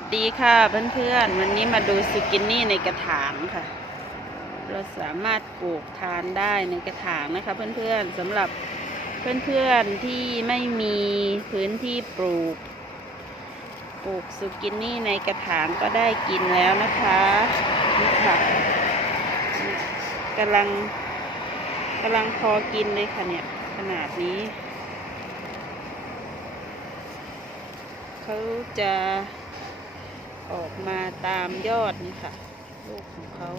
วัสดีค่ะเพื่อนๆ วันนี้มาดูสกินนี่ในกระถางค่ะ เราสามารถปลูกทานได้ในกระถางนะคะ เพื่อนๆสำหรับเพื่อนๆที่ไม่มีพื้นที่ปลูก ปลูกสกินนี่ในกระถางก็ได้กินแล้วนะคะนี่ค่ะกำลังกำลังพอกินเลยค่ะเนี่ยขนาดนี้เขาจะ ออกมาตามยอดนี่ค่ะ ลูกของเขา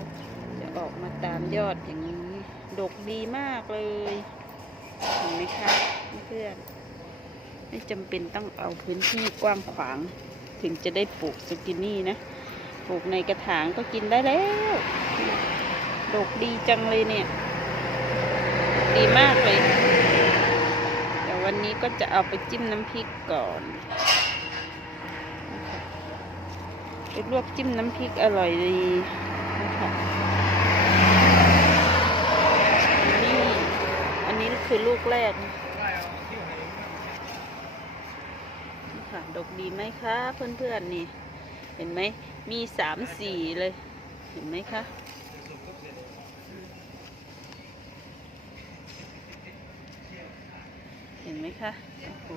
จะออกมาตามยอดอย่างนี้ ดกดีมากเลยเห็นไหมคะเพื่อนไม่จำเป็นต้องเอาพื้นที่กว้างขวาง ถึงจะได้ปลูกซุกินี่นะ ปลูกในกระถางก็กินได้แล้ว ดกดีจังเลยเนี่ย ดีมากเลยเดี๋ยววันนี้ก็จะเอาไปจิ้มน้ำพริกก่อน ไปลวกจิ้มน้ำพริกอร่อยดีนะคะอันนี้อันนี้คือลูกแรกนี่ค่ะดกดีไหมคะเพื่อนๆนี่ เห็นไหมมีสามสีเลย เห็นไหมคะเห็นไหมคะโอ้โห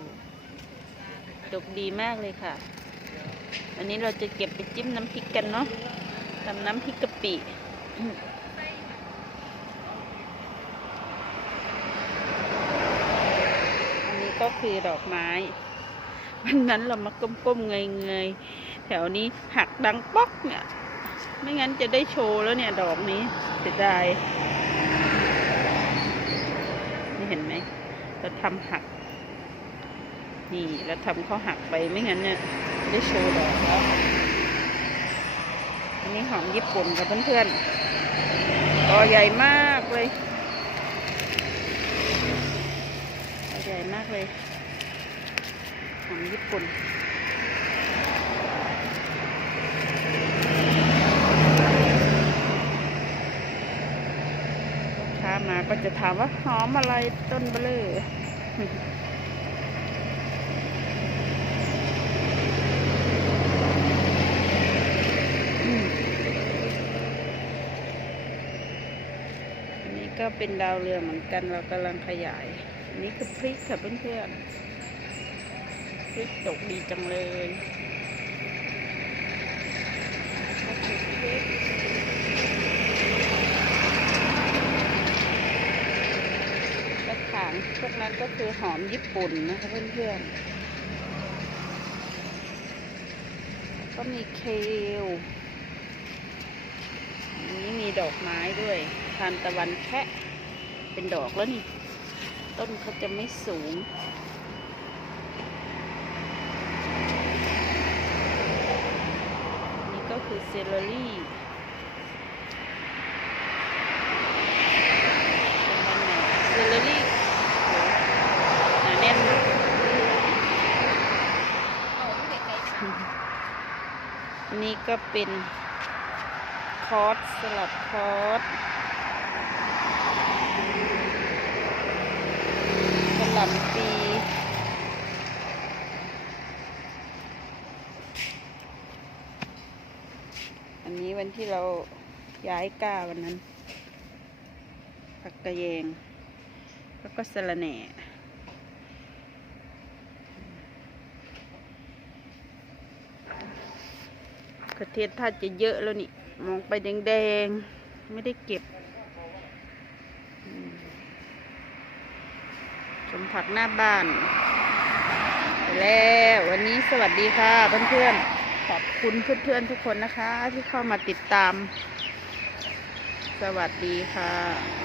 ดกดีมากเลยค่ะ อันนี้เราจะเก็บไปจิ้มน้ำพริกกันเนาะทำน้ำพริกกะปิอันนี้ก็คือดอกไม้วันนั้นเรามาก้มๆเงยๆแถวนี้หักดังป๊อกเนี่ย ไม่งั้นจะได้โชว์แล้วเนี่ยดอกนี้เสียดายนี่เห็นไหมเราทำหัก นี่เราทำเขาหักไปไม่งั้นเนี่ยได้โชว์ดอกแล้ว อันนี้หอมญี่ปุ่นกับเพื่อนๆกอใหญ่มากเลยกอใหญ่มากเลยหอมญี่ปุ่นลูกค้ามาก็จะถามว่าหอมอะไรต้นเบลอ ก็เป็นดาวเรืองเหมือนกันเรากำลังขยาย อันนี้คือพริกค่ะเพื่อนๆพริกดกดีจังเลยกระถางพวกนั้นก็คือหอมญี่ปุ่นนะคะเพื่อนๆก็มีเคล นนี้มีดอกไม้ด้วยทานตะวันแคะเป็นดอกแล้วนี่ ต้นเขาจะไม่สูง นี่ก็คือเซลลี่เซลลี่หนาแน่นมากอันนี่ก็เป็น คอร์สสลัดคอร์สสลัดปีอันนี้วันที่เราย้ายก้าวันนั้น ผักกระเยง แล้วก็สะระแหน่กระเทียมถ้าจะเยอะแล้วนี่ มองไปแดงๆ ไม่ได้เก็บ ชมผักหน้าบ้านไปแล้ววันนี้สวัสดีค่ะเพื่อนๆ ขอบคุณเพื่อนๆทุกคนนะคะ ที่เข้ามาติดตาม สวัสดีค่ะ